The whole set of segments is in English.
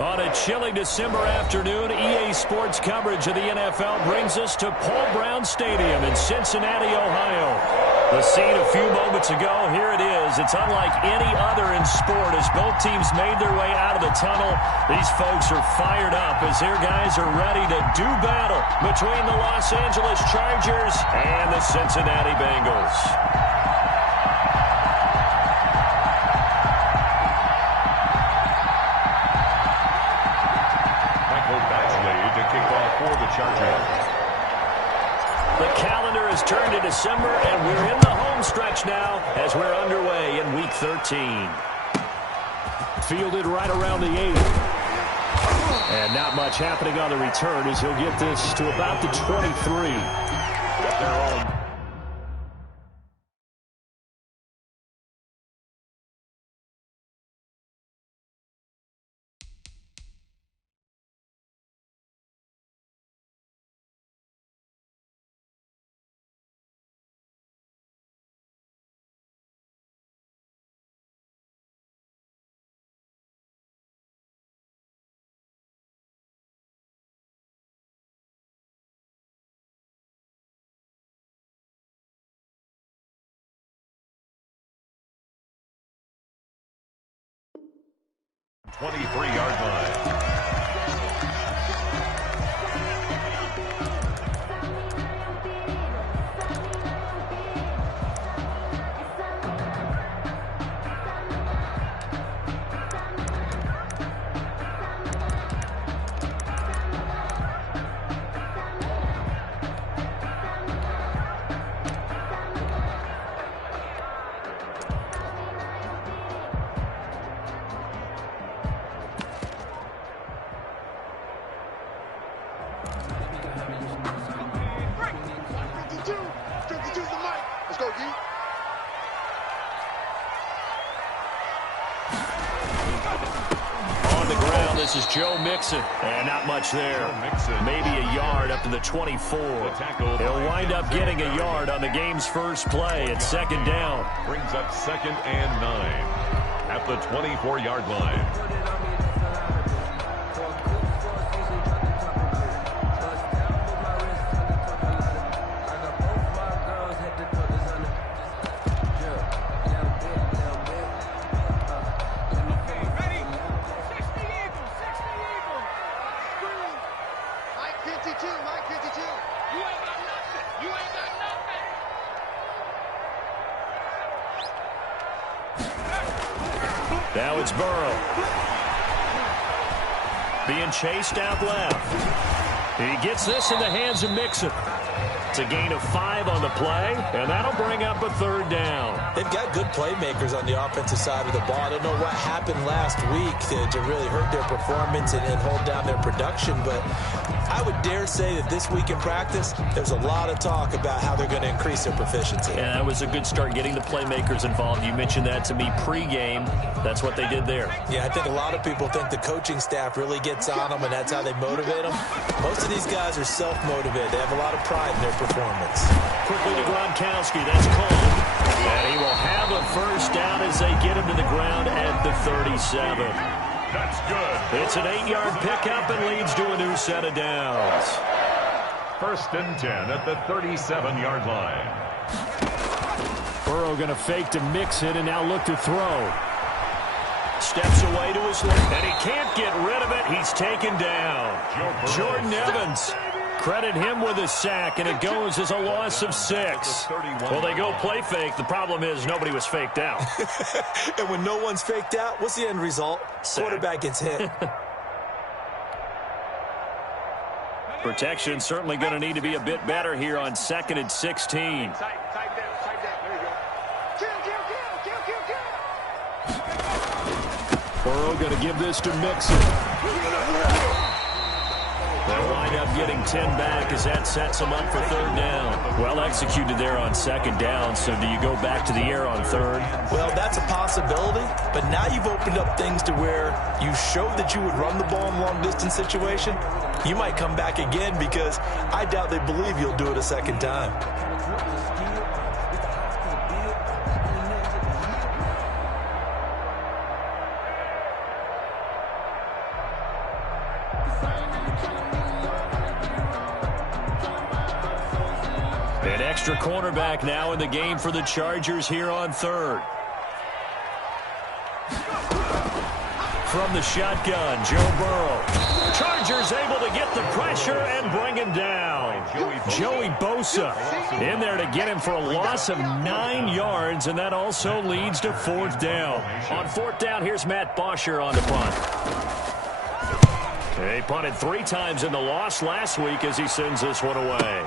On a chilly December afternoon, EA Sports coverage of the NFL brings us to Paul Brown Stadium in Cincinnati, Ohio. The scene a few moments ago, here it is. It's unlike any other in sport as both teams made their way out of the tunnel. These folks are fired up as their guys are ready to do battle between the Los Angeles Chargers and the Cincinnati Bengals. For the Chargers. The calendar has turned to December, and we're in the home stretch now as we're underway in Week 13. Fielded right around the 8. And not much happening on the return as he'll get this to about the 23. Get their own. Twenty-three-yard line. This is Joe Mixon, and not much there. Maybe a yard up to the 24. He'll wind up getting a yard on the game's first play at second down. Brings up 2nd and 9 at the 24-yard line. Now it's Burrow. Being chased out left. He gets this in the hands of Mixon. It's a gain of 5 on the play, and that'll bring up a 3rd down. They've got good playmakers on the offensive side of the ball. I don't know what happened last week to really hurt their performance and hold down their production, but I would dare say that this week in practice, there's a lot of talk about how they're going to increase their proficiency. Yeah, that was a good start getting the playmakers involved. You mentioned that to me pregame. That's what they did there. Yeah, I think a lot of people think the coaching staff really gets on them, and that's how they motivate them. Most of these guys are self-motivated. They have a lot of pride in their performance. Quickly to Gronkowski. That's called. And he will have a first down as they get him to the ground at the 37. That's good. It's an 8-yard pickup and leads to a new set of downs. 1st and 10 at the 37-yard line. Burrow going to fake to Mixon and now look to throw. Steps away to his left, and he can't get rid of it. He's taken down. Jordan Evans. Credit him with a sack, and it goes as a loss of 6. Well, they go play fake. The problem is nobody was faked out. And when no one's faked out, what's the end result? Sack. Quarterback gets hit. Protection certainly going to need to be a bit better here on 2nd and 16. Burrow going to give this to Mixon. They'll wind up getting 10 back as that sets them up for 3rd down. Well executed there on 2nd down, so do you go back to the air on 3rd? Well, that's a possibility, but now you've opened up things to where you showed that you would run the ball in long-distance situation. You might come back again because I doubt they believe you'll do it a 2nd time. An extra cornerback now in the game for the Chargers here on third. From the shotgun, Joe Burrow. Chargers able to get the pressure and bring him down. Joey Bosa in there to get him for a loss of 9 yards, and that also leads to fourth down. On fourth down, here's Matt Bosher on the punt. He punted 3 times in the loss last week as he sends this one away.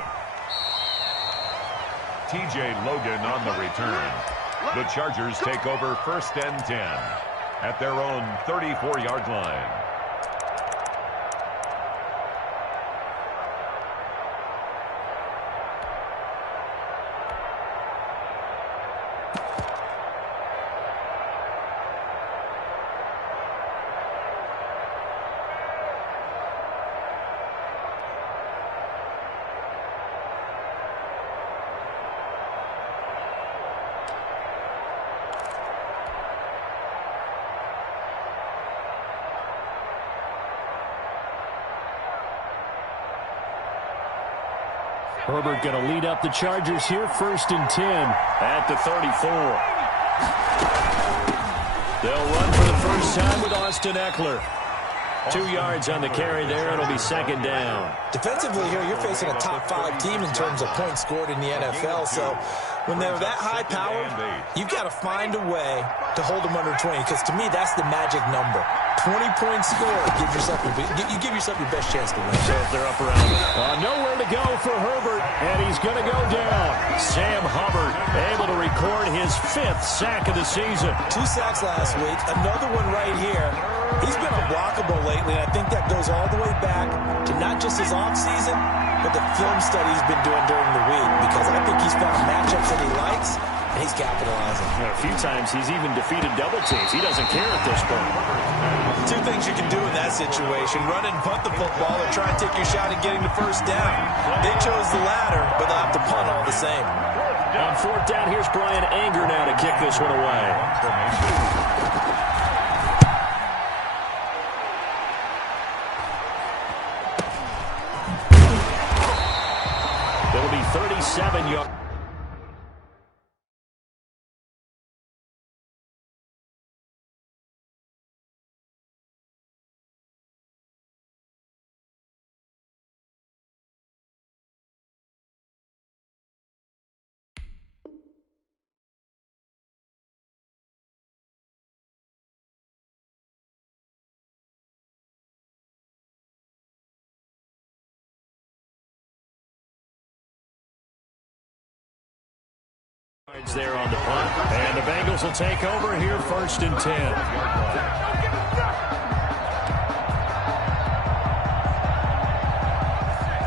TJ Logan on the return. The Chargers take over 1st and 10 at their own 34-yard line. Herbert going to lead up the Chargers here, 1st and 10 at the 34. They'll run for the first time with Austin Eckler. 2 yards on the carry there. It'll be 2nd down. Defensively here, you're facing a top 5 team in terms of points scored in the NFL. So when they're that high powered, you've got to find a way to hold them under 20. Because to me, that's the magic number. 20 points scored. You give yourself your best chance to win. So if they're up around it. Nowhere to go for Herbert, and he's going to go down. Sam Hubbard able to record his 5th sack of the season. 2 sacks last week. Another one right here. He's been unblockable lately, and I think that goes all the way back to not just his offseason, but the film study he's been doing during the week, because I think he's found matchups that he likes, and he's capitalizing. A few times he's even defeated double teams. He doesn't care at this point. 2 things you can do in that situation: run and punt the football, or try and take your shot at getting the first down. They chose the latter, but they'll have to punt all the same. On fourth down, here's Brian Anger now to kick this one away. It'll be 37 yards. There on the punt, and the Bengals will take over here, 1st and 10.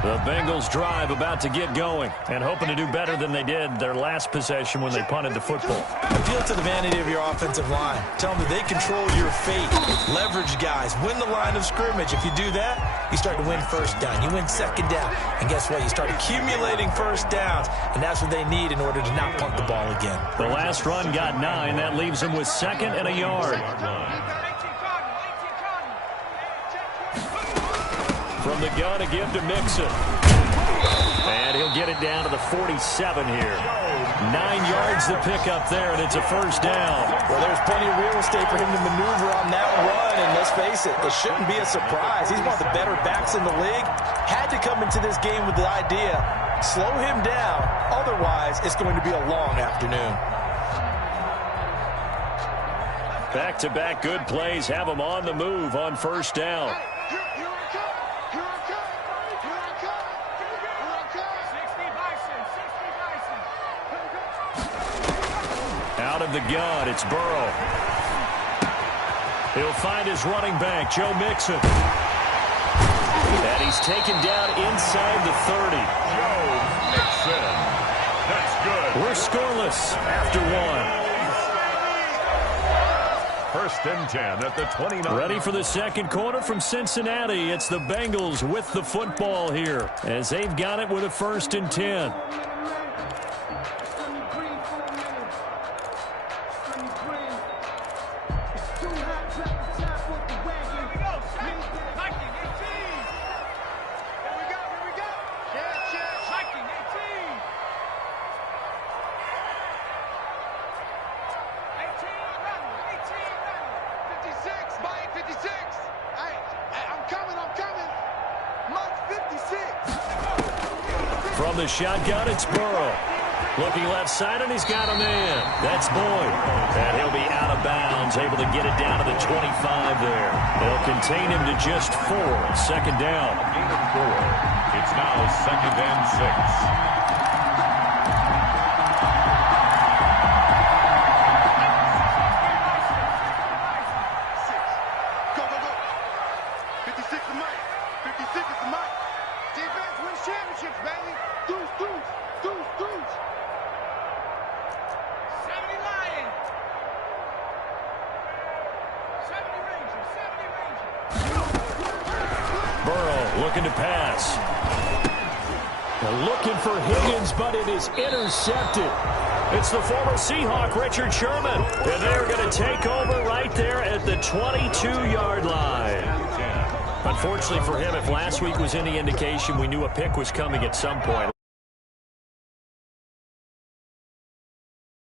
The Bengals drive about to get going and hoping to do better than they did their last possession when they punted the football. Appeal to the vanity of your offensive line. Tell them that they control your fate. Leverage guys. Win the line of scrimmage. If you do that, you start to win first down. You win 2nd down. And guess what? You start accumulating first downs. And that's what they need in order to not punt the ball again. The last run got 9. That leaves them with 2nd and a yard. From the gun, a give to Mixon. And he'll get it down to the 47 here. 9 yards to pick up there, and it's a first down. Well, there's plenty of real estate for him to maneuver on that run, and let's face it, it shouldn't be a surprise. He's one of the better backs in the league. Had to come into this game with the idea, slow him down, otherwise it's going to be a long afternoon. Back-to-back good plays have him on the move on first down. Out of the gun, it's Burrow. He'll find his running back, Joe Mixon. And he's taken down inside the 30. Joe Mixon. That's good. We're scoreless after 1. 1st and 10 at the 29. Ready for the second quarter from Cincinnati. It's the Bengals with the football here as they've got it with a 1st and 10. From the shotgun, it's Burrow. Looking left side, and he's got a man. That's Boyd. And he'll be out of bounds, able to get it down to the 25 there. They'll contain him to just 4. Second down. Gain of 4. It's now 2nd and 6. Looking to pass. They're looking for Higgins, but it is intercepted. It's the former Seahawk, Richard Sherman. And they're going to take over right there at the 22-yard line. Unfortunately for him, if last week was any indication, we knew a pick was coming at some point.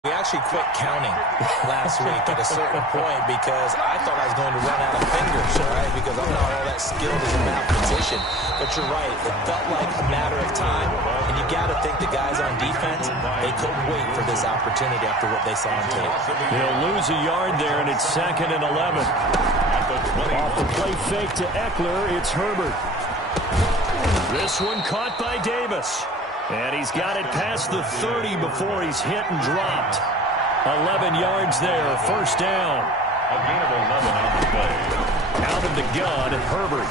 We actually quit counting last week at a certain point because I thought I was going to run out of fingers, all right, because I'm not all that skilled as a mathematician. But you're right. It felt like a matter of time, and you got to think the guys on defense, they couldn't wait for this opportunity after what they saw on tape. He'll lose a yard there, and it's 2nd and 11. Off the play fake to Eckler, it's Herbert. This one caught by Davis. And he's got it past the 30 before he's hit and dropped. 11 yards there, first down. A gain of 11 on the play. Out of the gun, Herbert.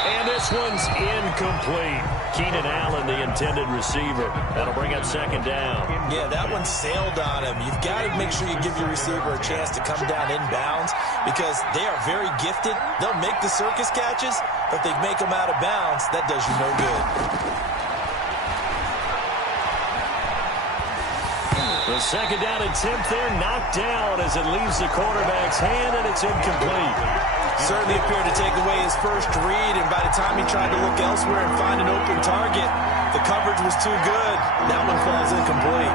And this one's incomplete. Keenan Allen, the intended receiver. That'll bring up 2nd down. Yeah, that one sailed on him. You've got to make sure you give your receiver a chance to come down inbounds because they are very gifted. They'll make the circus catches, but if they make them out of bounds, that does you no good. The 2nd down attempt there knocked down as it leaves the quarterback's hand, and it's incomplete. Certainly appeared to take away his first read, and by the time he tried to look elsewhere and find an open target, the coverage was too good. That one falls incomplete.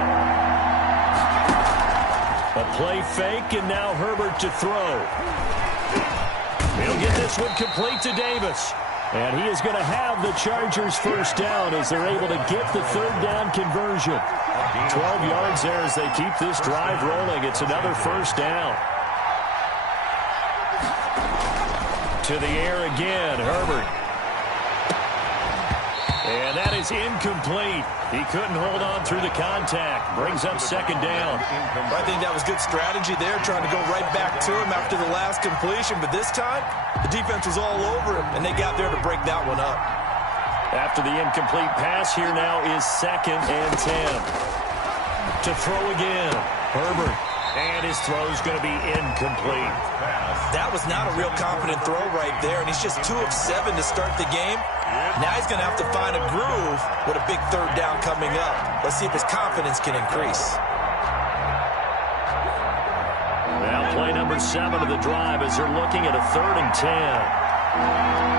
A play fake, and now Herbert to throw. He'll get this one complete to Davis. And he is going to have the Chargers first down as they're able to get the 3rd down conversion. 12 yards there as they keep this drive rolling. It's another first down. To the air again, Herbert. And that is incomplete. He couldn't hold on through the contact. Brings up 2nd down. I think that was good strategy there, trying to go right back to him after the last completion. But this time, the defense was all over him, and they got there to break that one up. After the incomplete pass, here now is 2nd and 10. To throw again, Herbert. And his throw is going to be incomplete. That was not a real confident throw right there, and he's just 2 of 7 to start the game. Now he's going to have to find a groove with a big 3rd down coming up. Let's see if his confidence can increase. Now play number 7 of the drive as they're looking at a 3rd and 10.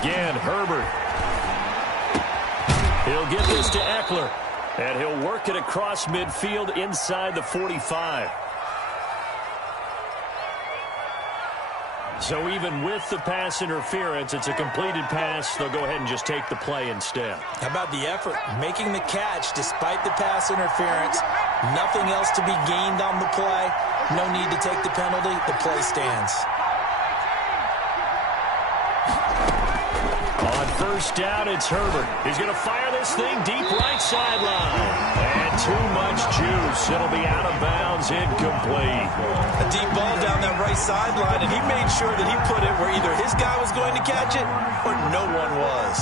Again, Herbert. He'll get this to Eckler. And he'll work it across midfield inside the 45. So even with the pass interference, it's a completed pass. They'll go ahead and just take the play instead. How about the effort? Making the catch despite the pass interference. Nothing else to be gained on the play. No need to take the penalty. The play stands. On first down, it's Herbert. He's going to fire this thing deep right sideline. And too much juice. It'll be out of bounds, incomplete. A deep ball down that right sideline, and he made sure that he put it where either his guy was going to catch it or no one was.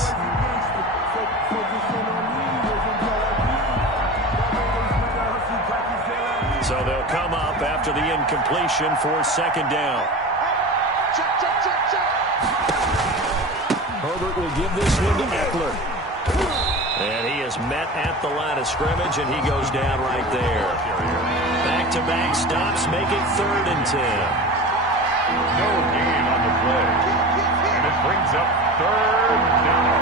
So they'll come up after the incompletion for 2nd down. Herbert will give this one to Eckler. And he is met at the line of scrimmage, and he goes down right there. Back-to-back stops make it 3rd and 10. No gain on the play. And it brings up 3rd down.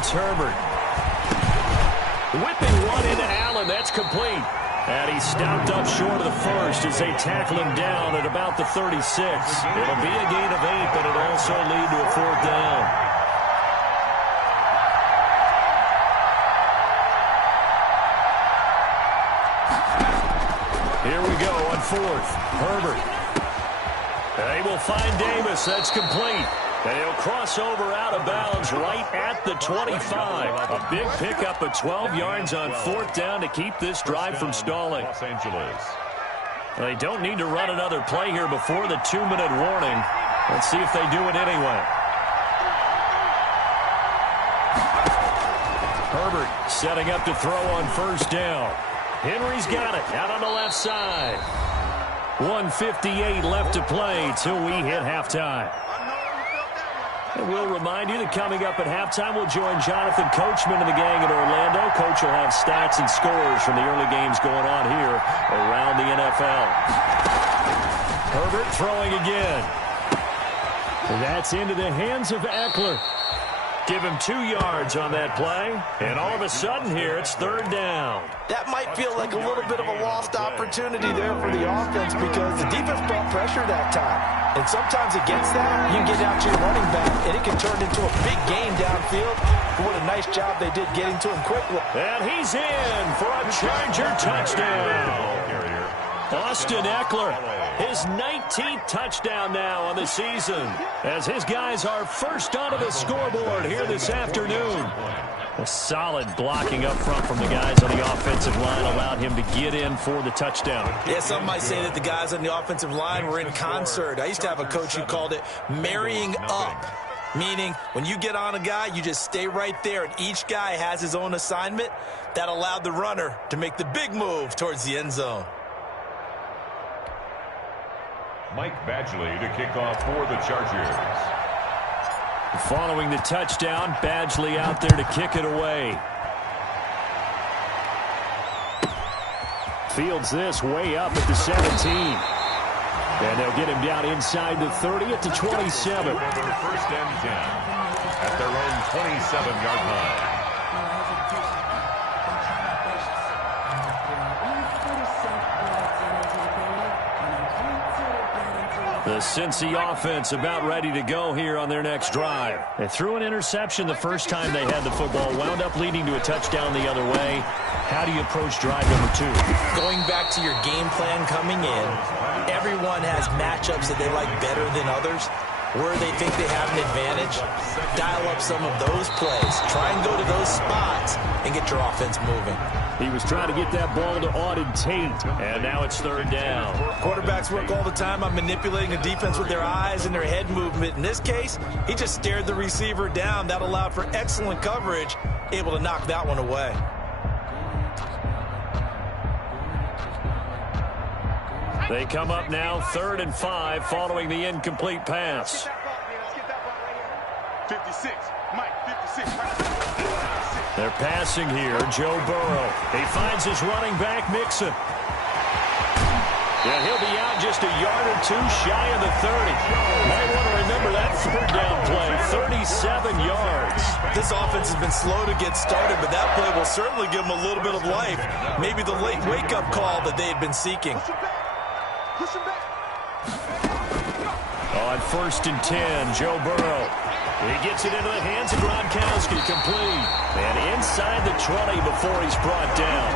it's Herbert. Whipping one into Allen. That's complete. And he's stopped up short of the first as they tackle him down at about the 36. It'll be a gain of 8, but it'll also lead to a 4th down. Here we go on 4th. Herbert. They will find Davis. That's complete. And he'll cross over out of bounds right at the 25. A big pickup of 12 yards on 4th down to keep this drive from stalling. Los Angeles. They don't need to run another play here before the 2-minute warning. Let's see if they do it anyway. Herbert setting up to throw on 1st down. Henry's got it out on the left side. 1:58 left to play till we hit halftime. And we'll remind you that coming up at halftime, we'll join Jonathan Coachman and the gang in Orlando. Coach will have stats and scores from the early games going on here around the NFL. Herbert throwing again. And that's into the hands of Eckler. Give him 2 yards on that play. And all of a sudden here, it's 3rd down. That might feel like a little bit of a lost opportunity there for the offense because the defense brought pressure that time. And sometimes against that, you can get out to your running back, and it can turn into a big gain downfield. What a nice job they did getting to him quickly. And he's in for a Charger touchdown. Austin Eckler, his 19th touchdown now on the season, as his guys are first onto the scoreboard here this afternoon. A solid blocking up front from the guys on the offensive line allowed him to get in for the touchdown. Yeah, some might say that the guys on the offensive line were in concert. I used to have a coach who called it marrying up, meaning when you get on a guy, you just stay right there, and each guy has his own assignment. That allowed the runner to make the big move towards the end zone. Mike Badgley to kick off for the Chargers. Following the touchdown, Badgley out there to kick it away. Fields this way up at the 17. And they'll get him down inside the 30 at the 27. 1st and 10 at their own 27-yard line. The Cincy offense about ready to go here on their next drive. They threw an interception the first time they had the football, wound up leading to a touchdown the other way. How do you approach drive number 2? Going back to your game plan coming in, everyone has matchups that they like better than others. Where they think they have an advantage, dial up some of those plays. Try and go to those spots and get your offense moving. He was trying to get that ball to Auden Tate, and now it's 3rd down. Quarterbacks work all the time on manipulating the defense with their eyes and their head movement. In this case, he just stared the receiver down. That allowed for excellent coverage, able to knock that one away. They come up now 3rd and 5 following the incomplete pass. 56, Mike, 56. They're passing here, Joe Burrow. He finds his running back, Mixon. Yeah, he'll be out just a yard or 2 shy of the 30. Might want to remember that 3rd down play, 37 yards. This offense has been slow to get started, but that play will certainly give them a little bit of life. Maybe the late wake-up call that they had been seeking. On 1st and 10, Joe Burrow. He gets it into the hands of Gronkowski, complete. And inside the 20 before he's brought down.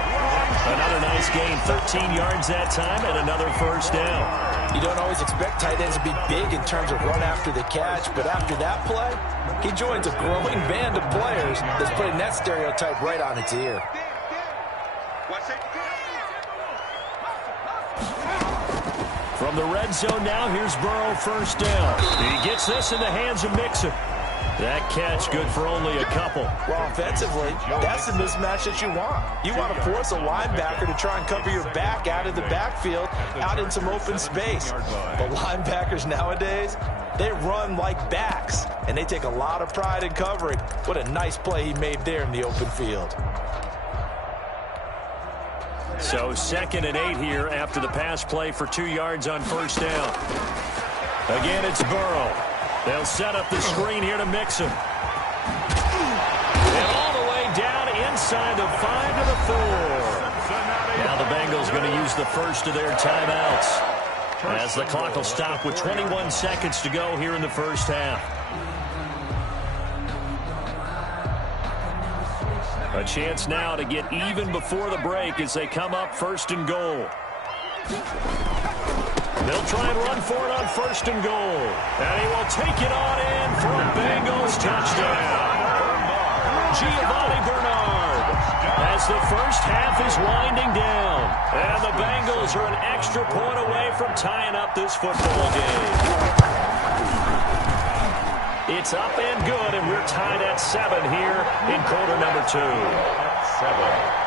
Another nice gain, 13 yards that time, and another 1st down. You don't always expect tight ends to be big in terms of run after the catch, but after that play, he joins a growing band of players that's putting that stereotype right on its ear. From the red zone now, here's Burrow, 1st down. He gets this in the hands of Mixon. That catch good for only a couple. Well, offensively, that's the mismatch that you want. You want to force a linebacker to try and cover your back out of the backfield, out in some open space. But linebackers nowadays, they run like backs, and they take a lot of pride in covering. What a nice play he made there in the open field. So 2nd and 8 here after the pass play for 2 yards on 1st down. Again, it's Burrow. They'll set up the screen here to Mixon. And inside the 5 to the 4. Now the Bengals going to use the first of their timeouts, as the clock will stop with 21 seconds to go here in the first half. A chance now to get even before the break as they come up 1st and goal. They'll try and run for it on 1st and goal. And he will take it on in for a Bengals touchdown. Giovanni Bernard, as the first half is winding down. And the Bengals are an extra point away from tying up this football game. It's up and good, and we're tied at 7 here in quarter number 2. 7.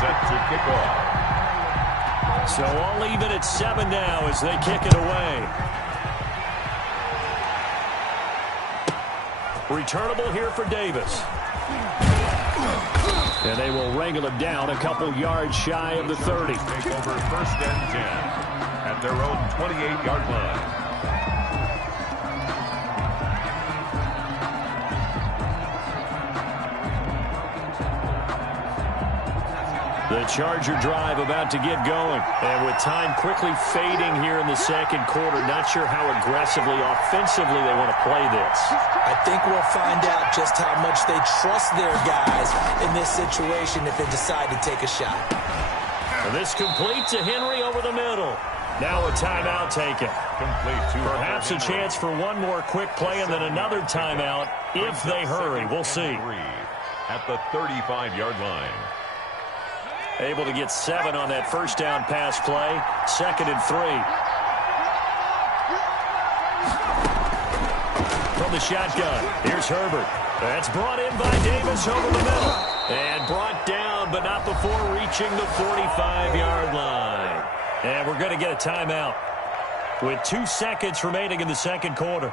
Set to kick off. So all even at 7 now as they kick it away. Returnable here for Davis. And they will wrangle him down a couple yards shy of the 30. Take over 1st and 10 at their own 28-yard line. The Charger drive about to get going. And with time quickly fading here in the second quarter, not sure how aggressively, offensively they want to play this. I think we'll find out just how much they trust their guys in this situation if they decide to take a shot. And this complete to Henry over the middle. Now a timeout taken. Complete to perhaps a chance for one more quick play and then another timeout if they hurry. We'll see. At the 35-yard line. Able to get 7 on that first down pass play. 2nd and 3. From the shotgun, here's Herbert. That's brought in by Davis over the middle. And brought down, but not before reaching the 45-yard line. And we're going to get a timeout with 2 seconds remaining in the second quarter.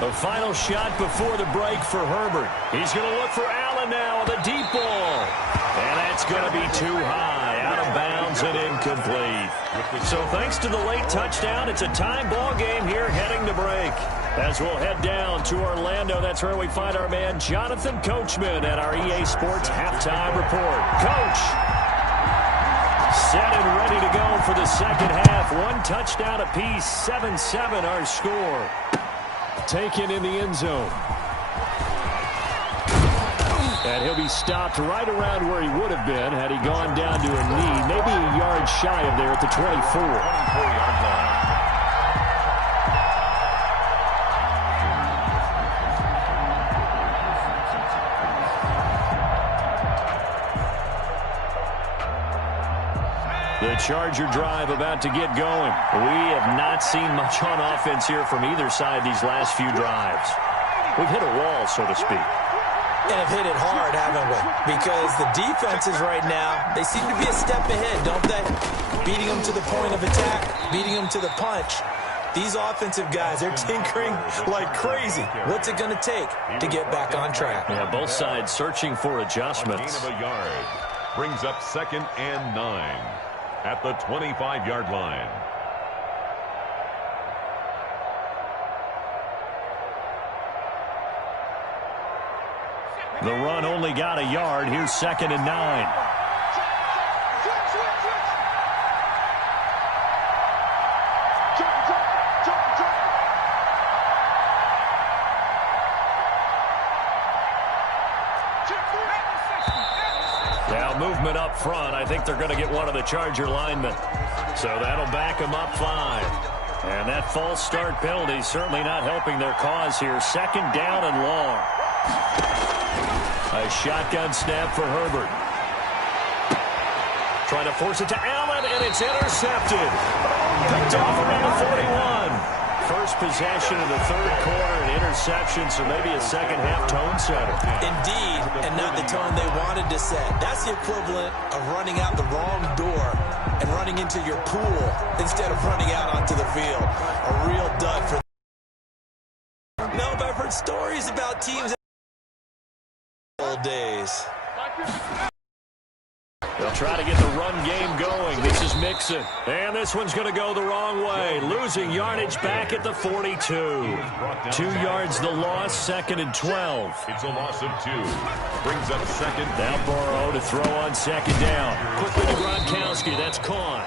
The final shot before the break for Herbert. He's going to look for Allen now on the deep ball. And that's going to be too high, out of bounds and incomplete. So thanks to the late touchdown, it's a tie ball game here heading to break. As we'll head down to Orlando, that's where we find our man Jonathan Coachman at our EA Sports Halftime Report. Coach, set and ready to go for the second half. 1 touchdown apiece, 7-7 our score. Taken in the end zone. And he'll be stopped right around where he would have been had he gone down to a knee, maybe a yard shy of there at the 24. 24-yard line. The Charger drive about to get going. We have not seen much on offense here from either side these last few drives. We've hit a wall, so to speak. And have hit it hard, haven't we? Because the defenses right now, they seem to be a step ahead, don't they? Beating them to the point of attack, beating them to the punch. These offensive guys, they're tinkering like crazy. What's it going to take to get back on track? Yeah, both sides searching for adjustments. A gain of a yard. Brings up 2nd and 9 at the 25-yard line. The run only got a yard. Here's 2nd and 9. Now movement up front. I think they're going to get one of the Charger linemen. So that'll back them up 5. And that false start penalty certainly not helping their cause here. 2nd down and long. A shotgun snap for Herbert. Trying to force it to Allen, And it's intercepted. Picked off around the 41. First possession of the third quarter, an interception, so maybe a second-half tone setter. Indeed, and not the tone they wanted to set. That's the equivalent of running out the wrong door and running into your pool instead of running out onto the field. A real dud for them. No, but I've heard stories about teams in the old days. They'll try to get the run game going. This is Mixon. And this one's going to go the wrong way. Losing yardage back at the 42. 2 yards the loss, 2nd and 12. It's a loss of 2. Brings up second. Now Burrow to throw on 2nd down. Quickly to Gronkowski. That's caught.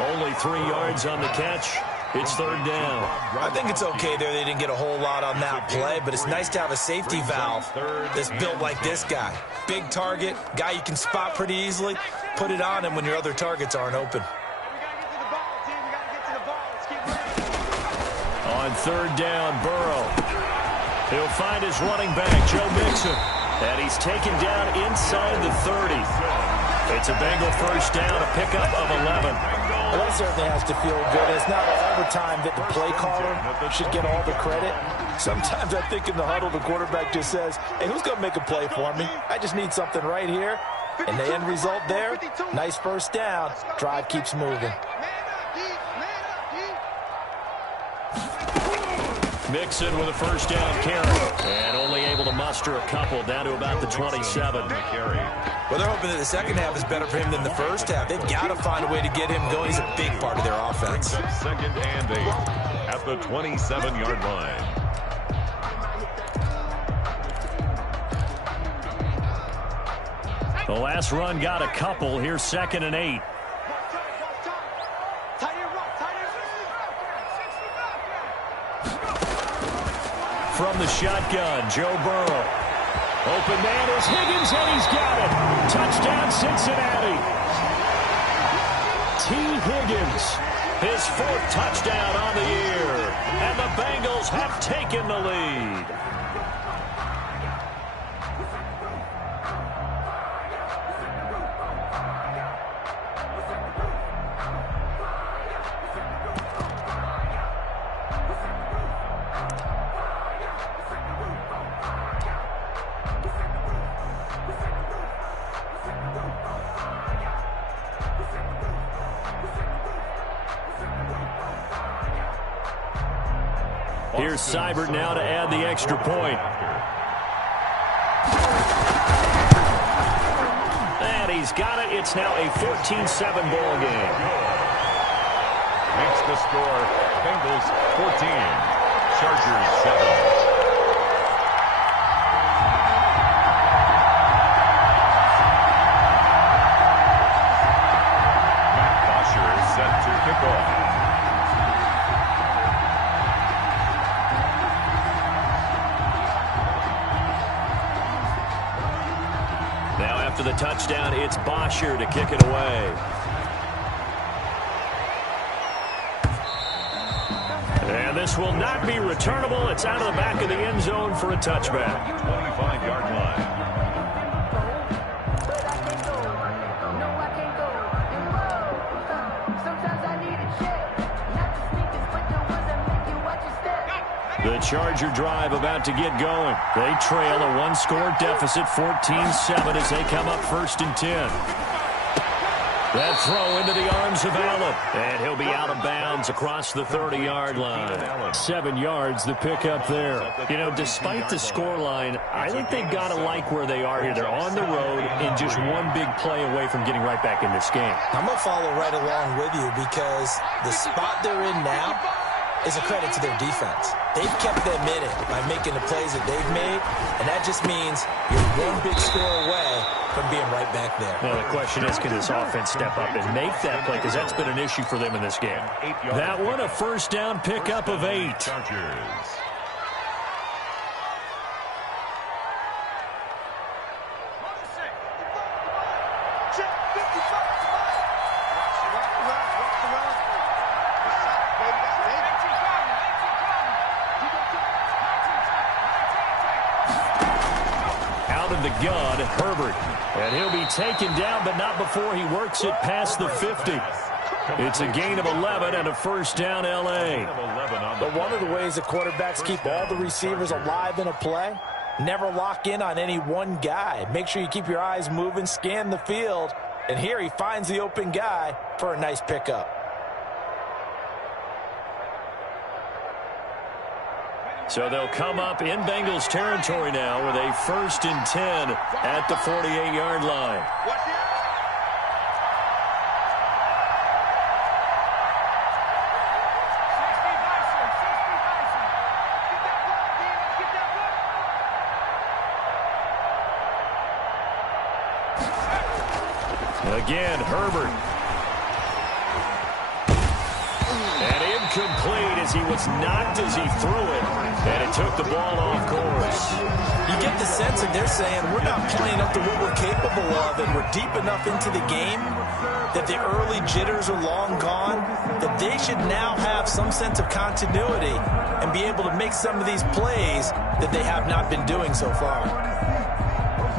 Only 3 yards on the catch. It's 3rd down. I think it's okay there. They didn't get a whole lot on that play, but it's nice to have a safety valve that's built like this guy. Big target, guy you can spot pretty easily. Put it on him when your other targets aren't open. On 3rd down, Burrow. He'll find his running back, Joe Mixon. And he's taken down inside the 30. It's a Bengal first down, a pickup of 11. Well, that certainly has to feel good. It's not all the time that the play caller should get all the credit. Sometimes I think in the huddle, the quarterback just says, hey, who's going to make a play for me? I just need something right here. And the end result there, nice first down. Drive keeps moving. Mixon with a first down carry. And only able to muster a couple down to about the 27. Well, they're hoping that the second half is better for him than the first half. They've got to find a way to get him going. He's a big part of their offense. 2nd and 8 at the 27-yard line. The last run got a couple. Here's 2nd and 8. From the shotgun, Joe Burrow. Open man is Higgins, and he's got it. Touchdown, Cincinnati. T. Higgins, his 4th touchdown on the year. And the Bengals have taken the lead. Here's Seibert now to add the extra point. And he's got it. It's now a 14-7 ball game. Makes the score Bengals 14, Chargers 7. After the touchdown, it's Bosher to kick it away. And this will not be returnable. It's out of the back of the end zone for a touchback. 25-yard line. The Charger drive about to get going. They trail a 1-score deficit, 14-7, as they come up 1st and 10. That throw into the arms of Allen. And he'll be out of bounds across the 30-yard line. 7 yards, the pickup there. You know, despite the scoreline, I think they've got to like where they are here. They're on the road and just one big play away from getting right back in this game. I'm going to follow right along with you because the spot they're in now is a credit to their defense. They've kept them in it by making the plays that they've made, and that just means you're one big score away from being right back there. Now, the question is, can this offense step up and make that play? Because that's been an issue for them in this game. That one, a first down pickup of 8. Chargers. The gun, Herbert. And he'll be taken down, but not before he works it past the 50. It's a gain of 11 and a first down, L.A. But one of the ways the quarterbacks keep all the receivers alive in a play, never lock in on any one guy. Make sure you keep your eyes moving, scan the field, and here he finds the open guy for a nice pickup. So they'll come up in Bengals territory now with a 1st and 10 at the 48-yard line. Again, Herbert. And incomplete as he was knocked as he threw it. And it took the ball off course. You get the sense that they're saying we're not playing up to what we're capable of, and we're deep enough into the game that the early jitters are long gone, that they should now have some sense of continuity and be able to make some of these plays that they have not been doing so far.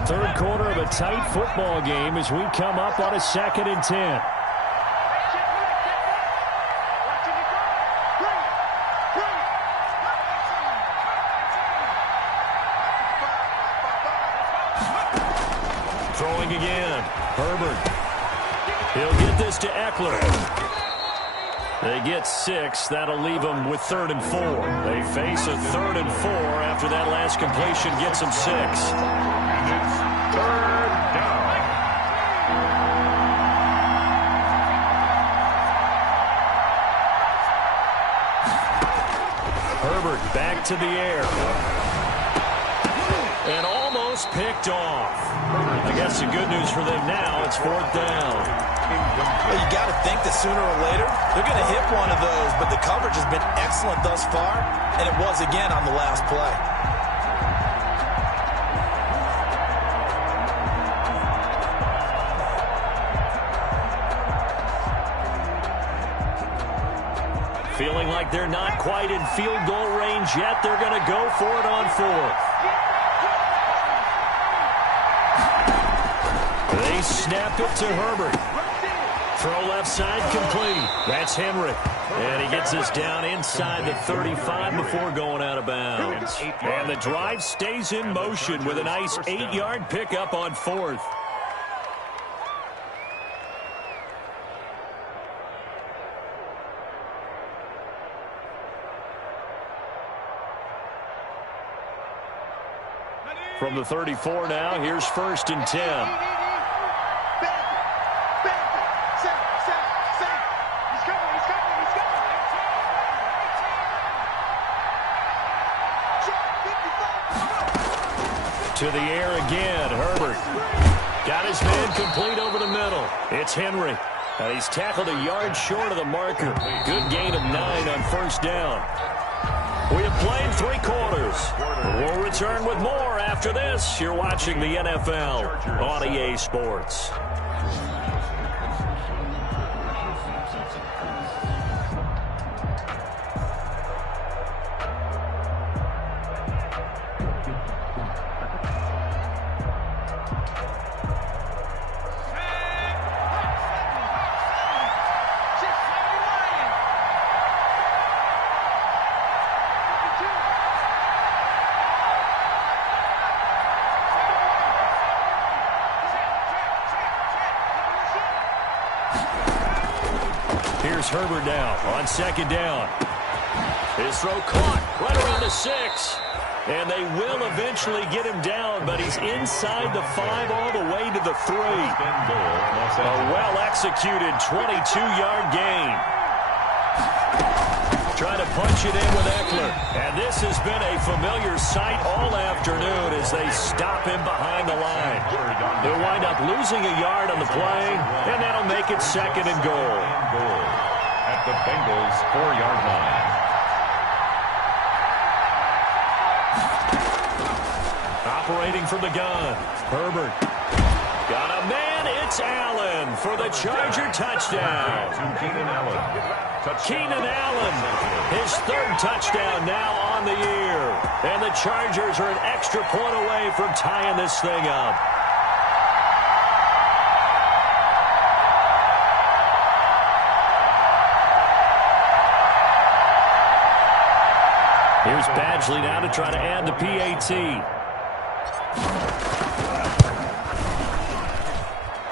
Third quarter of a tight football game as we come up on a 2nd and 10. Throwing again. Herbert. He'll get this to Eckler. They get 6. That'll leave them with 3rd and 4. They face a 3rd and 4 after that last completion gets them 6. Third down. Herbert back to the air. And almost picked off. I guess the good news for them now, it's 4th down. Well, you got to think that sooner or later they're going to hit one of those, but the coverage has been excellent thus far, and it was again on the last play. Feeling like they're not quite in field goal range yet. They're going to go for it on 4th. They snap it to Herbert. Throw left side complete. That's Henry. And he gets us down inside the 35 before going out of bounds. And the drive stays in motion with a nice 8-yard pickup on 4th. From the 34 now, here's 1st and 10. To the air again, Herbert. Got his man complete over the middle. It's Henry. And he's tackled a yard short of the marker. Good gain of 9 on 1st down. We have played 3 quarters. We'll return with more after this. You're watching the NFL on EA Sports. Here's Herbert now on 2nd down. His throw caught right around the 6. And they will eventually get him down, but he's inside the 5 all the way to the 3. A well-executed 22-yard gain. Trying to punch it in with Eckler. And this has been a familiar sight all afternoon as they stop him behind the line. He'll wind up losing a yard on the play, and that'll make it 2nd and goal. At the Bengals' 4-yard line. Operating from the gun, Herbert. Got a man, it's Allen for the Charger touchdown. Keenan Allen, his 3rd touchdown now on the year. And the Chargers are an extra point away from tying this thing up. Here's Badgley now to try to add the PAT.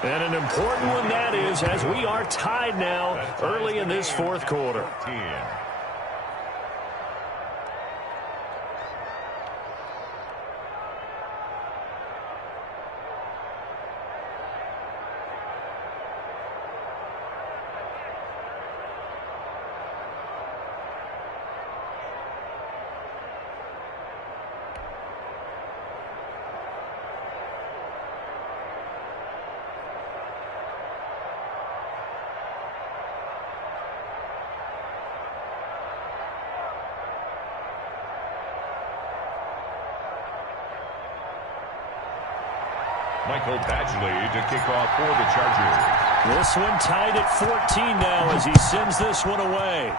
And an important one that is, as we are tied now early in this fourth quarter. Michael Badgley to kick off for the Chargers. This one tied at 14 now as he sends this one away.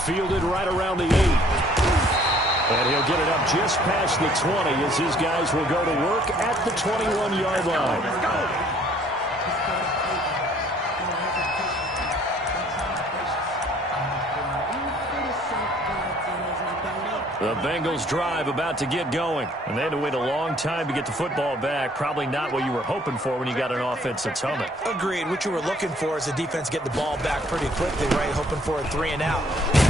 Fielded right around the 8. And he'll get it up just past the 20 as his guys will go to work at the 21-yard line. Let's go. The Bengals drive about to get going. And they had to wait a long time to get the football back. Probably not what you were hoping for when you got an offense that's humming. Agreed. What you were looking for is the defense get the ball back pretty quickly, right? Hoping for a 3 and out.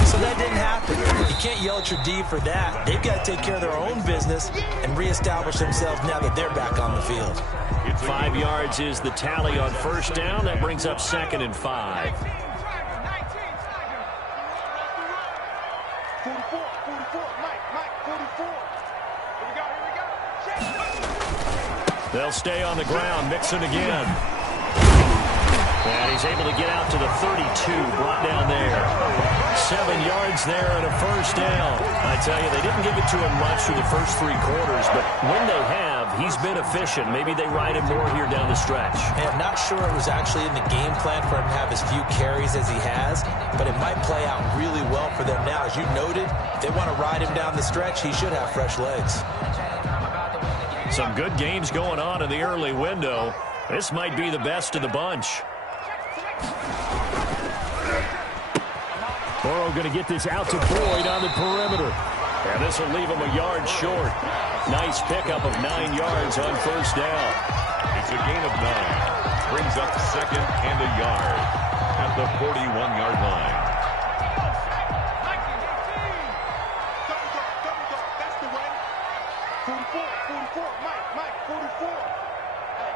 So that didn't happen. You can't yell at your D for that. They've got to take care of their own business and reestablish themselves now that they're back on the field. 5 yards is the tally on first down. That brings up 2nd and 5. 44, Mike, 44. Here we go. They'll stay on the ground, Mixon again. And he's able to get out to the 32, brought down there. 7 yards there and a first down. I tell you, they didn't give it to him much through the first 3 quarters, but when they have, he's been efficient. Maybe they ride him more here down the stretch. Hey, I'm not sure it was actually in the game plan for him to have as few carries as he has, but it might play out really well for them now. As you noted, if they want to ride him down the stretch, he should have fresh legs. Some good games going on in the early window. This might be the best of the bunch. Burrow going to get this out to Boyd on the perimeter. And this will leave him a yard short. Nice pickup of 9 yards on first down. It's a gain of 9. Brings up 2nd and a yard at the 41-yard line. That's the way. 44, Mike, 44.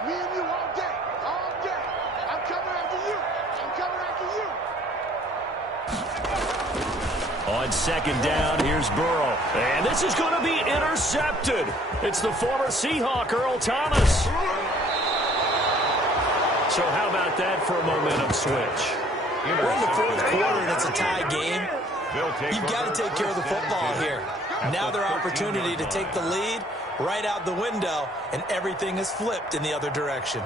Me and you all day. I'm coming after you. On 2nd down, here's Burrow. And this is going to be intercepted. It's the former Seahawk, Earl Thomas. So how about that for a momentum switch? We're in the fourth quarter and it's a tie game. You've got to take care of the football here. Now their opportunity to take the lead right out the window, and everything is flipped in the other direction.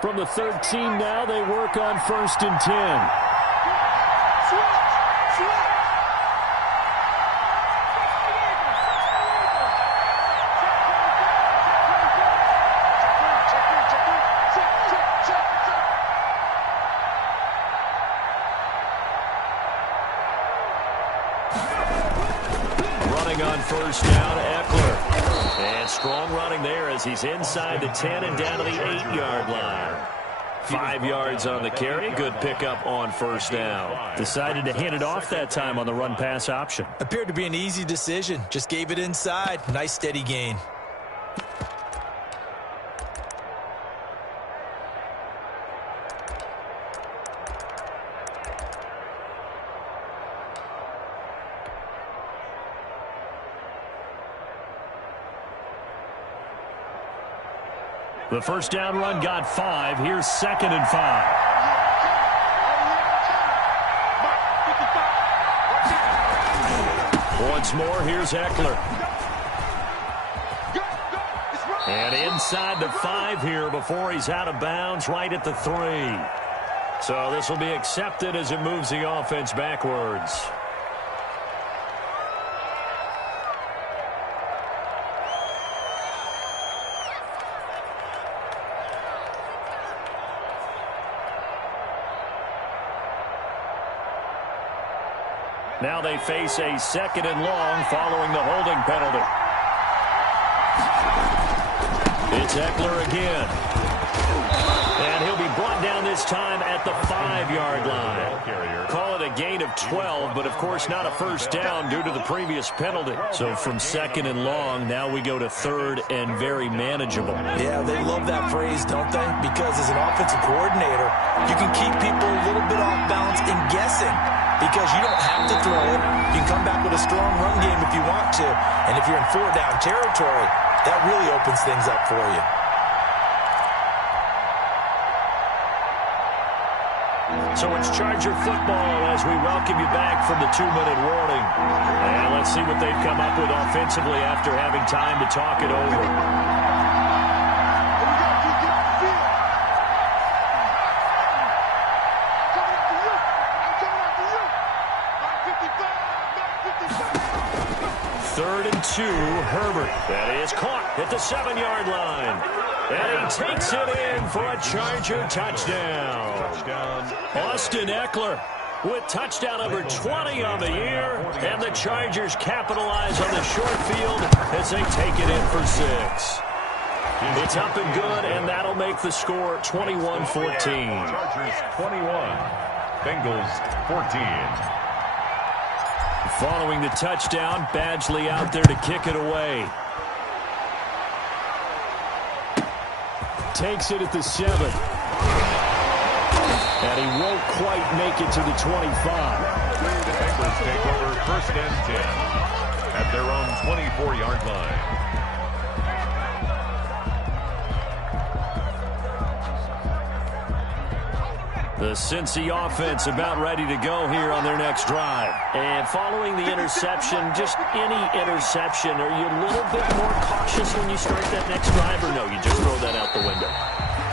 From the 13 now, they work on 1st and 10. Running on first down, Eckler. And strong running there as he's inside the 10 and down to the 8-yard line. 5 yards on the carry. Good pickup on first down. Decided to hand it off that time on the run-pass option. Appeared to be an easy decision. Just gave it inside. Nice steady gain. The first down run got 5. Here's 2nd and 5. Once more, here's Eckler. And inside the 5 here before he's out of bounds right at the 3. So this will be accepted as it moves the offense backwards. Now they face a 2nd and long following the holding penalty. It's Eckler again. And he'll be brought down this time at the 5-yard line. Call it a gain of 12, but of course not a first down due to the previous penalty. So from 2nd and long, now we go to 3rd and very manageable. Yeah, they love that phrase, don't they? Because as an offensive coordinator, you can keep people a little bit off balance and guessing. Because you don't have to throw it. You can come back with a strong run game if you want to. And if you're in 4-down territory, that really opens things up for you. So it's Charger football as we welcome you back from the 2-minute warning. And let's see what they've come up with offensively after having time to talk it over. Third and 2, Herbert. That is caught at the 7-yard line. And he takes it in for a Charger touchdown. Austin Eckler with touchdown number 20 on the year. And the Chargers capitalize on the short field as they take it in for 6. It's up and good, and that'll make the score 21-14. Chargers 21, Bengals 14. Following the touchdown, Badgley out there to kick it away. Takes it at the 7. And he won't quite make it to the 25. The Bengals take over 1st and 10 at their own 24-yard line. The Cincy offense about ready to go here on their next drive. And following the interception, just any interception, are you a little bit more cautious when you start that next drive, or no, you just throw that out the window?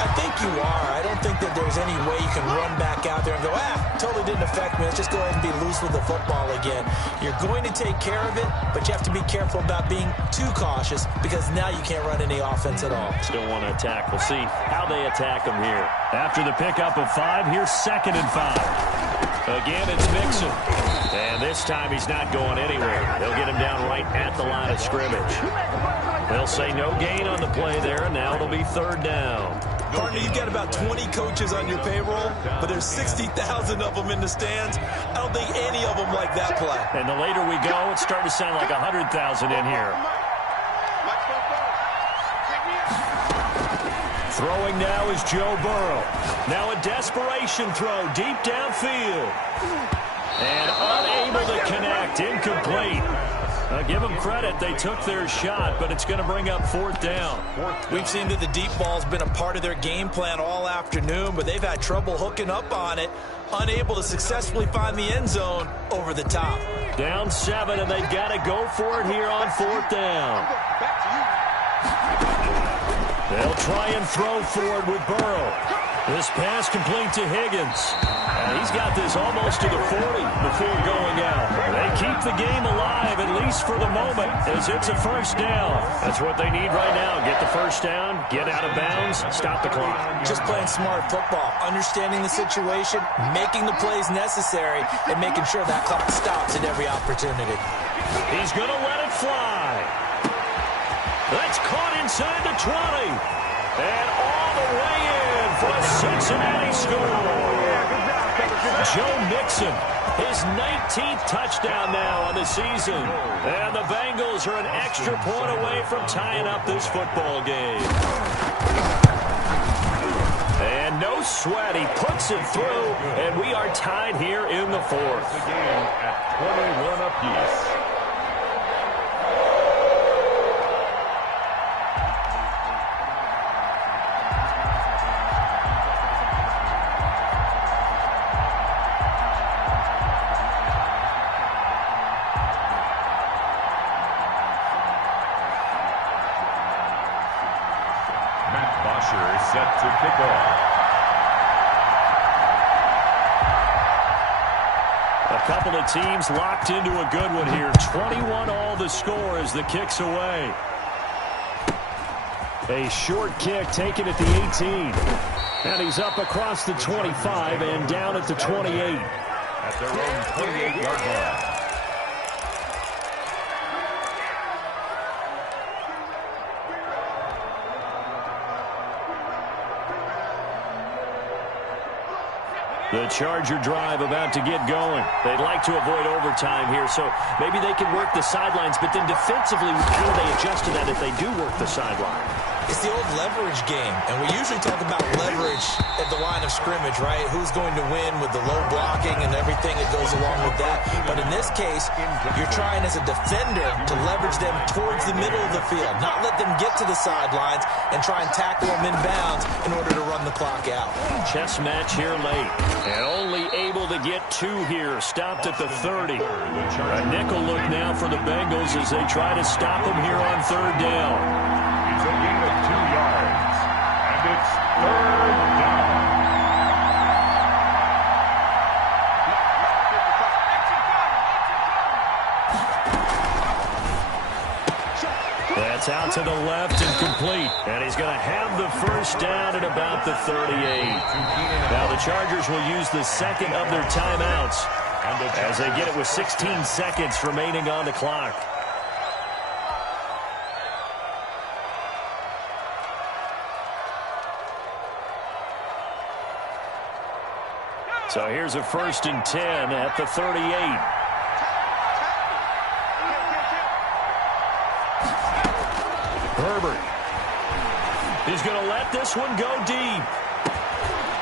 I think you are. I don't think that there's any way you can run back out there and go, totally didn't affect me. Let's just go ahead and be loose with the football again. You're going to take care of it, but you have to be careful about being too cautious because now you can't run any offense at all. Still want to attack. We'll see how they attack them here. After the pickup of 5, here's 2nd and 5. Again, it's Mixon. And this time he's not going anywhere. They'll get him down right at the line of scrimmage. They'll say no gain on the play there, and now it'll be 3rd down. Partner, you've got about 20 coaches on your payroll, but there's 60,000 of them in the stands. I don't think any of them like that play. And the later we go, it's starting to sound like 100,000 in here. Throwing now is Joe Burrow. Now a desperation throw deep downfield. And unable to connect, incomplete. Give them credit, they took their shot, but it's going to bring up 4th down. We've seen that the deep ball's been a part of their game plan all afternoon, but they've had trouble hooking up on it, unable to successfully find the end zone over the top. Down 7, and they've got to go for it here on 4th down. They'll try and throw forward with Burrow. This pass complete to Higgins. And he's got this almost to the 40 before going out. They keep the game alive, at least for the moment, as it's a 1st down. That's what they need right now. Get the 1st down, get out of bounds, stop the clock. Just playing smart football, understanding the situation, making the plays necessary, and making sure that clock stops at every opportunity. He's going to let it fly. That's caught inside the 20. And all the way in for a Cincinnati score. Joe Mixon, his 19th touchdown now on the season. And the Bengals are an extra point away from tying up this football game. And no sweat, he puts it through, and we are tied here in the 4th. The game at 21 apiece. Set to kick off. A couple of teams locked into a good one here. 21 all the score as the kick's away. A short kick taken at the 18. And he's up across the 25 and down at the 28. At their own 28-yard line. The Charger drive about to get going. They'd like to avoid overtime here, so maybe they can work the sidelines, but then defensively, how do they adjust to that if they do work the sideline? It's the old leverage game, and we usually talk about leverage at the line of scrimmage, right? Who's going to win with the low blocking and everything that goes along with that. But in this case, you're trying as a defender to leverage them towards the middle of the field, not let them get to the sidelines and try and tackle them inbounds in order to run the clock out. Chess match here late, and only able to get 2 here, stopped at the 30. A nickel look now for the Bengals as they try to stop them here on 3rd down. It's a gain of 2 yards, and it's 3rd down. That's out to the left and complete, and he's going to have the 1st down at about the 38. Now the Chargers will use the 2nd of their timeouts as they get it with 16 seconds remaining on the clock. So here's a 1st and 10 at the 38. Herbert. He's going to let this one go deep.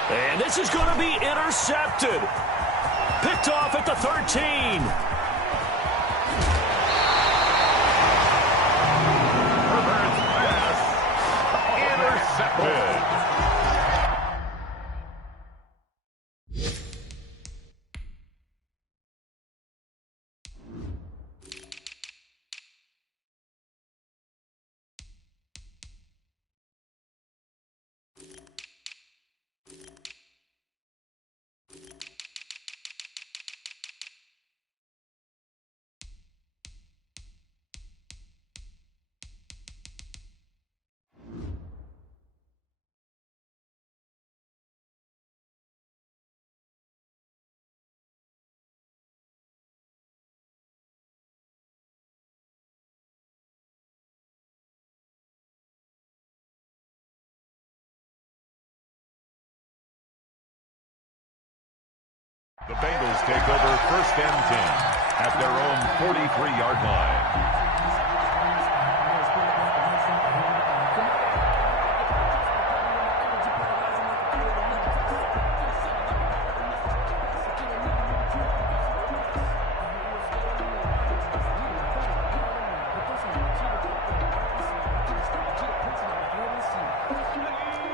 And this is going to be intercepted. Picked off at the 13. Herbert's pass intercepted. The Bengals take over 1st and 10 at their own 43-yard line.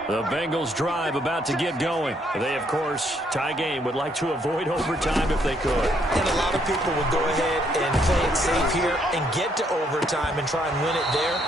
The Bengals drive about to get going. They, of course, tie game, would like to avoid overtime if they could. And a lot of people would go ahead and play it safe here and get to overtime and try and win it there.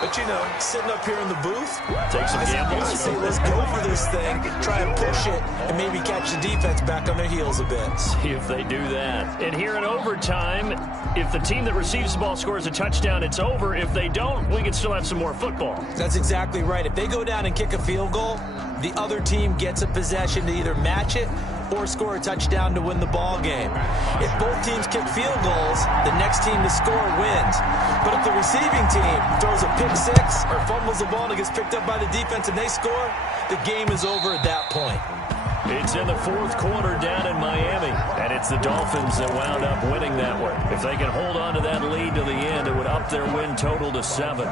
But, you know, sitting up here in the booth, take some gambles. I say let's go for this thing, try and push it, and maybe catch the defense back on their heels a bit. See if they do that. And here in overtime, if the team that receives the ball scores a touchdown, it's over. If they don't, we can still have some more football. That's exactly right. If they go down and kick a field goal, the other team gets a possession to either match it or score a touchdown to win the ball game. If both teams kick field goals, the next team to score wins. But if the receiving team throws a pick six or fumbles the ball and it gets picked up by the defense and they score, the game is over at that point. It's in the 4th quarter down in Miami, and it's the Dolphins that wound up winning that one. If they can hold on to that lead to the end, it would up their win total to 7.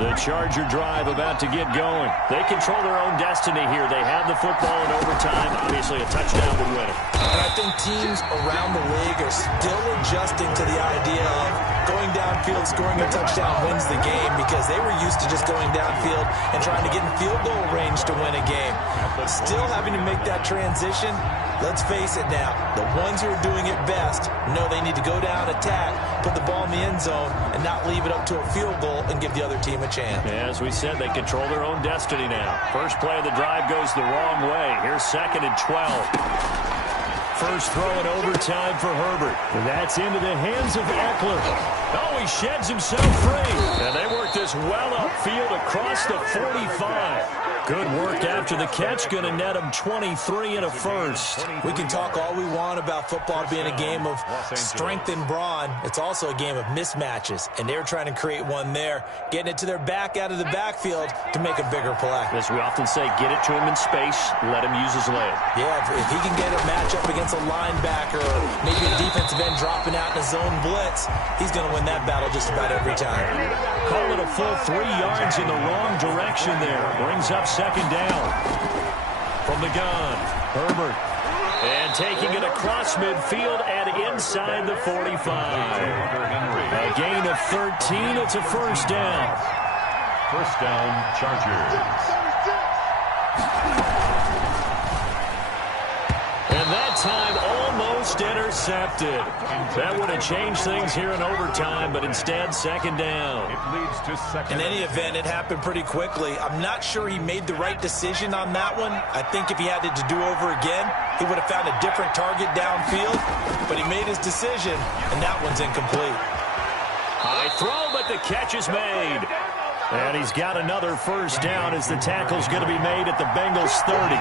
The Charger drive about to get going. They control their own destiny here. They have the football in overtime. Obviously, a touchdown would win it. And I think teams around the league are still adjusting to the idea of going downfield, scoring a touchdown wins the game, because they were used to just going downfield and trying to get in field goal range to win a game. Still having to make that transition. Let's face it now, the ones who are doing it best know they need to go down, attack, put the ball in the end zone, and not leave it up to a field goal and give the other team a chance. As we said, they control their own destiny now. First play of the drive goes the wrong way. Here's 2nd and 12. First throw in overtime for Herbert. And that's into the hands of Eckler. Oh, he sheds himself free. And they work this well upfield across the 45. Good work after the catch. Going to net him 23 and a first. We can talk all we want about football being a game of strength and brawn. It's also a game of mismatches, and they're trying to create one there, getting it to their back out of the backfield to make a bigger play. As we often say, get it to him in space, let him use his leg. Yeah, if he can get a matchup against a linebacker or maybe a defensive end dropping out in a zone blitz, he's going to win that battle just about every time. Call it a full 3 yards in the wrong direction there. Brings up second down. From the gun, Herbert. And taking it across midfield and inside the 45. A gain of 13. It's a first down. First down, Chargers. And that time almost intercepted. That would have changed things here in overtime, but instead second down. It leads to second. In any event, it happened pretty quickly. I'm not sure he made the right decision on that one. I think if he had it to do over again, he would have found a different target downfield, but he made his decision, and that one's incomplete. High throw, but the catch is made. And he's got another first down as the tackle's going to be made at the Bengals 30.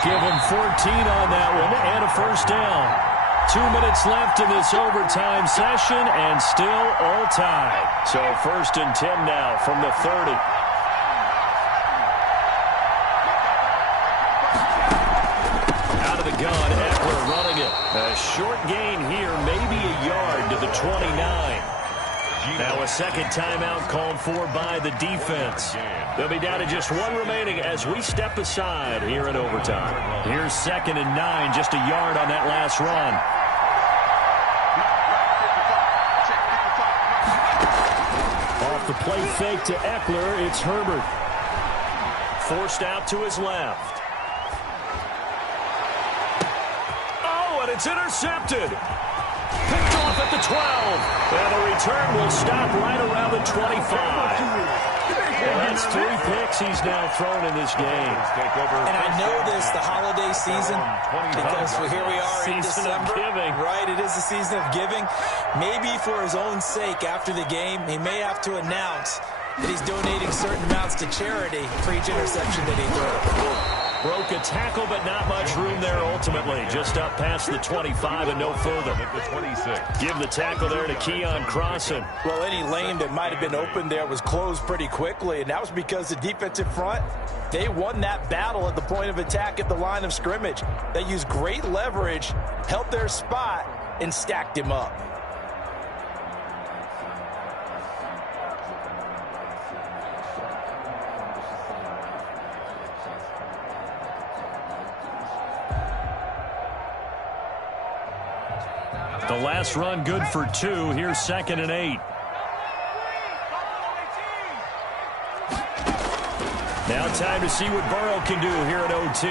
Give him 14 on that one and a first down. 2 minutes left in this overtime session and still all tied. So first and 10 now from the 30. Out of the gun, Eckler running it. A short gain here, maybe a yard to the 29. Now a second timeout called for by the defense. They'll be down to just one remaining as we step aside here in overtime. Here's second and 9, just a yard on that last run. Off the play fake to Eckler, it's Herbert. Forced out to his left. Oh, and it's intercepted. Picked off at the 12. And the return will stop right around the 25. Well, that's 3 picks he's now thrown in this game. And I know this, the holiday season, because here we are in December. Right, it is the season of giving. Maybe for his own sake after the game, he may have to announce that he's donating certain amounts to charity for each interception that he threw. Broke a tackle, but not much room there ultimately. Just up past the 25 and no further. Give the tackle there to Keon Crossan. Well, any lane that might have been open there was closed pretty quickly, and that was because the defensive front, they won that battle at the point of attack at the line of scrimmage. They used great leverage, held their spot, and stacked him up. The last run good for 2. Here's second and 8. Now time to see what Burrow can do here at OT.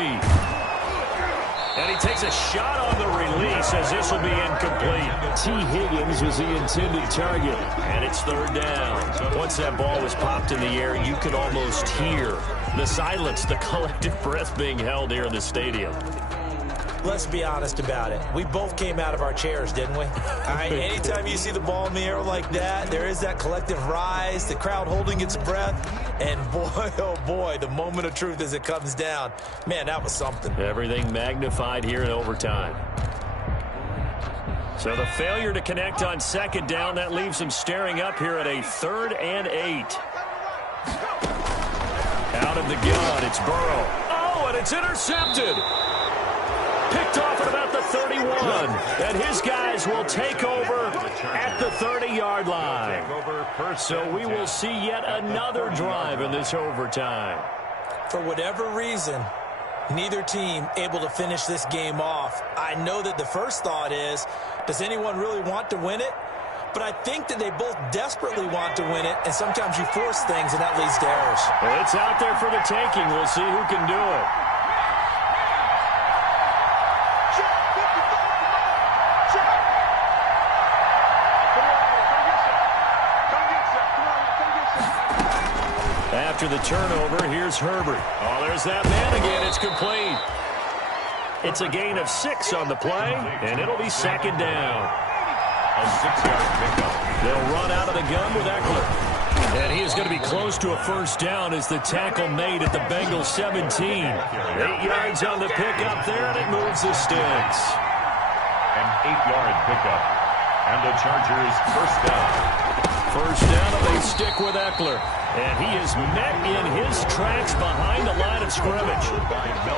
And he takes a shot on the release as this will be incomplete. T. Higgins was the intended target. And it's third down. Once that ball was popped in the air, you could almost hear the silence, the collective breath being held here in the stadium. Let's be honest about it. We both came out of our chairs, didn't we? All right, anytime you see the ball in the air like that, there is that collective rise, the crowd holding its breath, and boy, oh boy, the moment of truth as it comes down. Man, that was something. Everything magnified here in overtime. So the failure to connect on second down, that leaves him staring up here at a 3rd and 8. Out of the gun, it's Burrow. Oh, and it's intercepted. Picked off at about the 31, and his guys will take over at the 30-yard line. So we will see yet another drive in this overtime. For whatever reason, neither team able to finish this game off. I know that the first thought is, does anyone really want to win it? But I think that they both desperately want to win it, and sometimes you force things, and that leads to errors. Well, it's out there for the taking. We'll see who can do it. After the turnover, here's Herbert. Oh, there's that man again. It's complete. It's a gain of 6 on the play, and it'll be second down. A 6-yard pickup. They'll run out of the gun with Eckler. And he is going to be close to a first down as the tackle made at the Bengals 17. 8 yards on the pickup there, and it moves the sticks. An 8-yard pickup. And the Chargers first down. First down, and they stick with Eckler. And he is met in his tracks behind the line of scrimmage.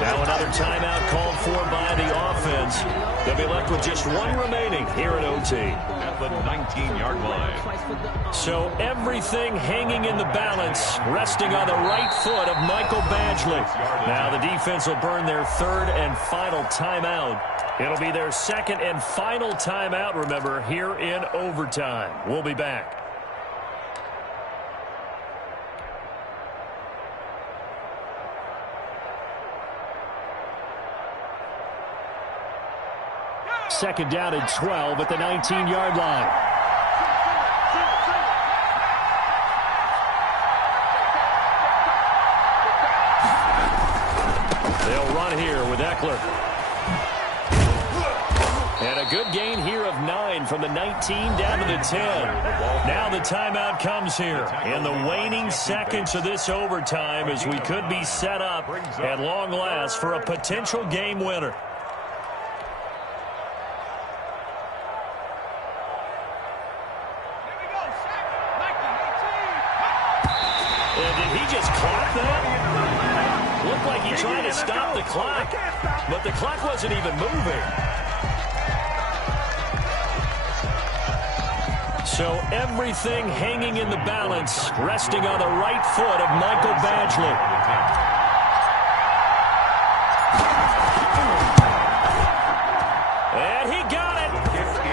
Now another timeout called for by the offense. They'll be left with just one remaining here at OT. At the 19-yard line. So everything hanging in the balance, resting on the right foot of Michael Badgley. Now the defense will burn their third and final timeout. It'll be their second and final timeout, remember, here in overtime. We'll be back. Second down and 12 at the 19-yard line. They'll run here with Eckler. And a good gain here of 9 from the 19 down to the 10. Now the timeout comes here in the waning seconds of this overtime as we could be set up at long last for a potential game winner. Looked like he tried to stop the clock, but the clock wasn't even moving. So everything hanging in the balance, resting on the right foot of Michael Badgley. And he got it.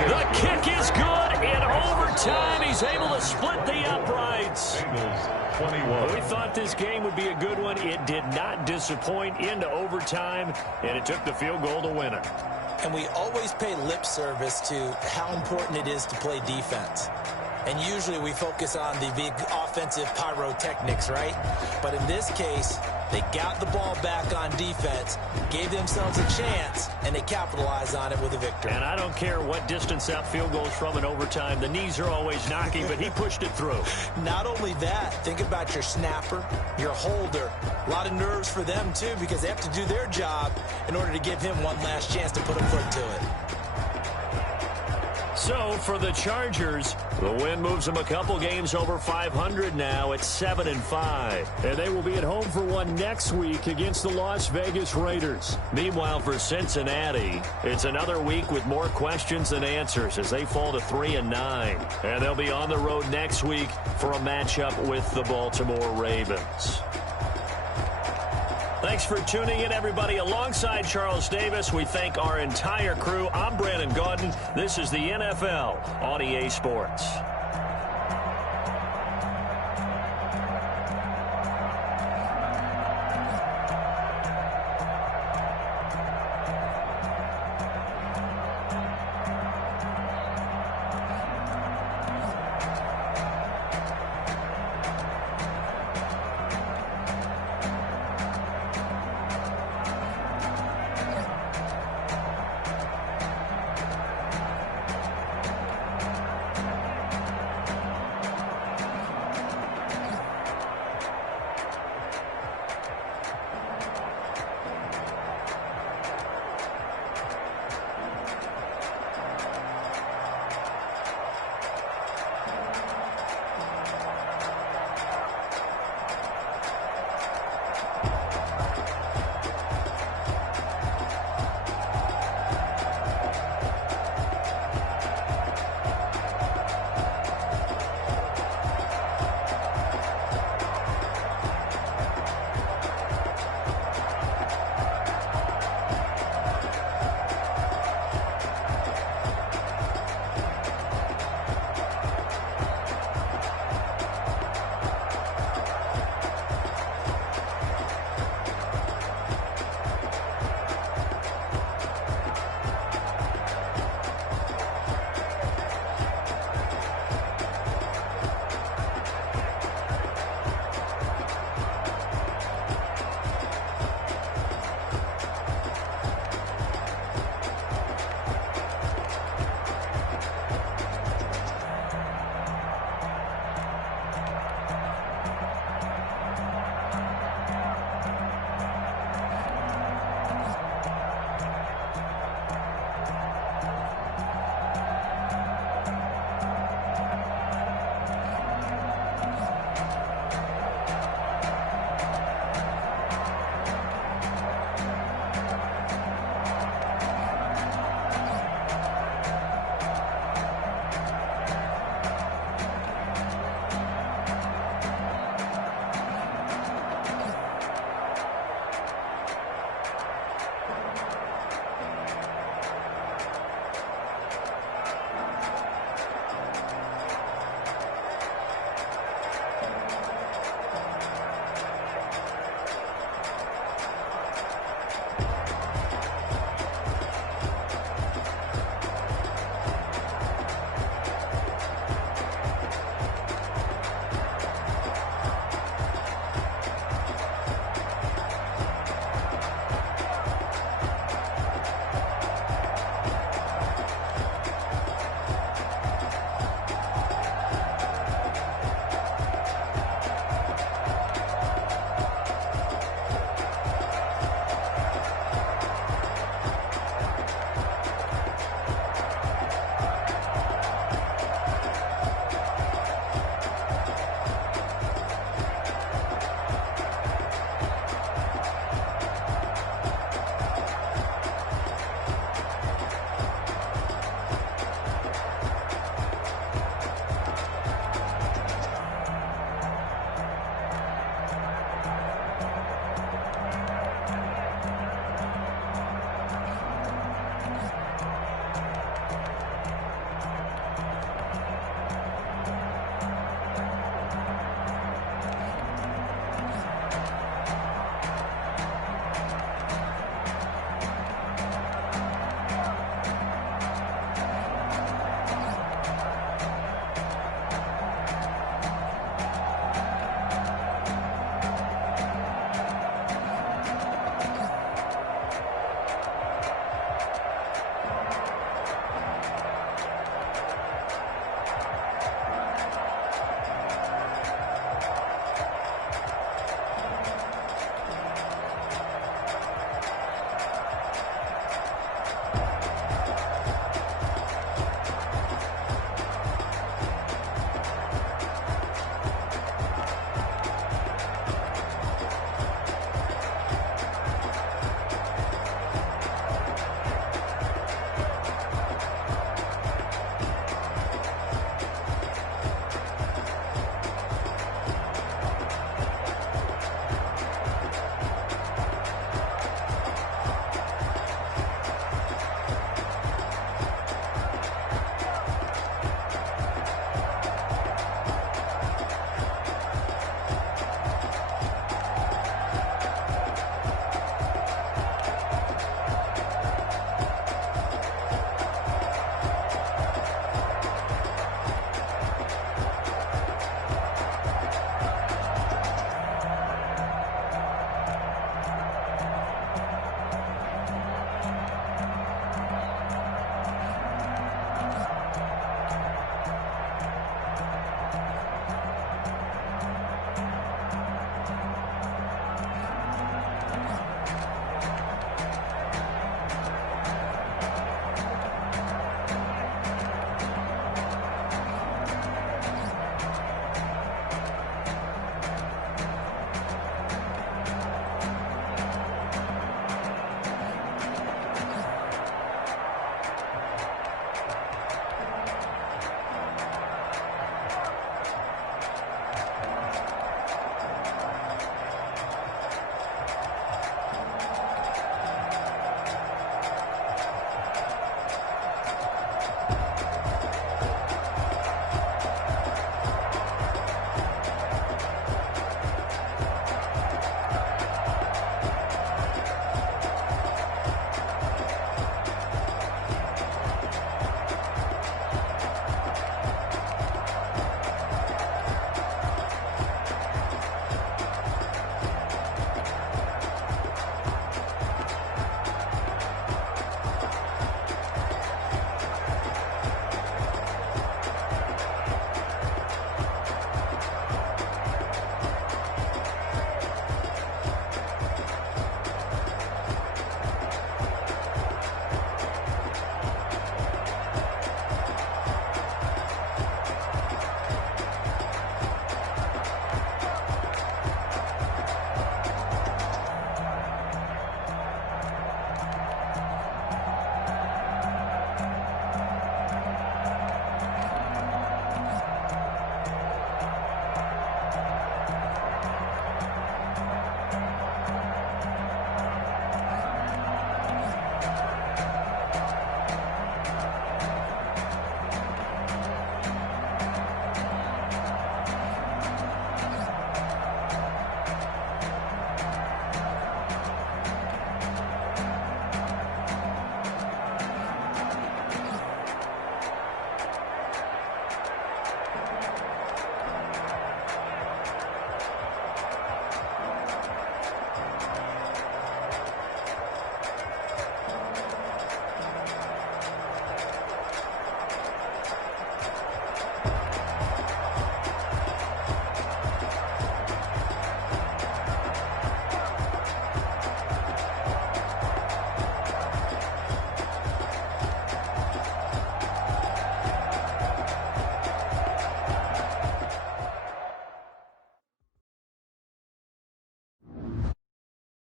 The kick is good. In overtime, he's able to split the uprights. We thought this game would be a good one. It did not disappoint into overtime, and it took the field goal to win it. And we always pay lip service to how important it is to play defense. And usually we focus on the big offensive pyrotechnics, right? But in this case, they got the ball back on defense, gave themselves a chance, and they capitalized on it with a victory. And I don't care what distance that field goes from in overtime. The knees are always knocking, but he pushed it through. Not only that, think about your snapper, your holder. A lot of nerves for them, too, because they have to do their job in order to give him one last chance to put a foot to it. So for the Chargers, the win moves them a couple games over 500 now at 7-5. And they will be at home for one next week against the Las Vegas Raiders. Meanwhile, for Cincinnati, it's another week with more questions than answers as they fall to 3-9. And they'll be on the road next week for a matchup with the Baltimore Ravens. Thanks for tuning in, everybody. Alongside Charles Davis, we thank our entire crew. I'm Brandon Gaudin. This is the NFL on EA Sports.